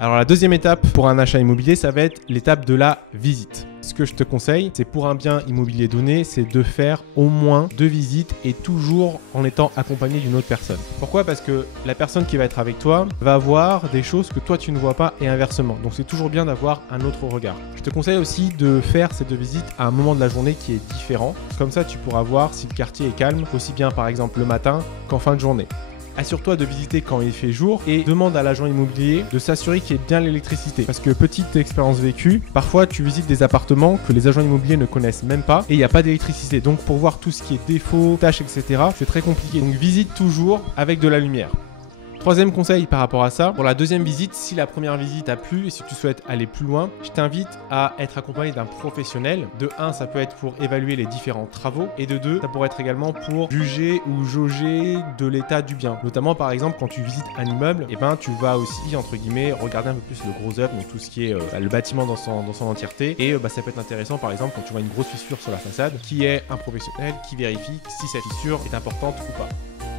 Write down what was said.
Alors la deuxième étape pour un achat immobilier, ça va être l'étape de la visite. Ce que je te conseille, c'est pour un bien immobilier donné, c'est de faire au moins 2 visites et toujours en étant accompagné d'une autre personne. Pourquoi? Parce que la personne qui va être avec toi va voir des choses que toi tu ne vois pas et inversement. Donc c'est toujours bien d'avoir un autre regard. Je te conseille aussi de faire ces 2 visites à un moment de la journée qui est différent. Comme ça, tu pourras voir si le quartier est calme, aussi bien par exemple le matin qu'en fin de journée. Assure-toi de visiter quand il fait jour et demande à l'agent immobilier de s'assurer qu'il y ait bien l'électricité. Parce que petite expérience vécue, parfois tu visites des appartements que les agents immobiliers ne connaissent même pas et il n'y a pas d'électricité. Donc pour voir tout ce qui est défauts, tâches, etc., c'est très compliqué. Donc visite toujours avec de la lumière. Troisième conseil par rapport à ça, pour la deuxième visite, si la première visite a plu et si tu souhaites aller plus loin, je t'invite à être accompagné d'un professionnel. De 1, ça peut être pour évaluer les différents travaux et de 2, ça pourrait être également pour juger ou jauger de l'état du bien. Notamment par exemple quand tu visites un immeuble, tu vas aussi entre guillemets regarder un peu plus le gros œuvre, donc tout ce qui est le bâtiment dans son entièreté et ça peut être intéressant par exemple quand tu vois une grosse fissure sur la façade, qui est un professionnel qui vérifie si cette fissure est importante ou pas.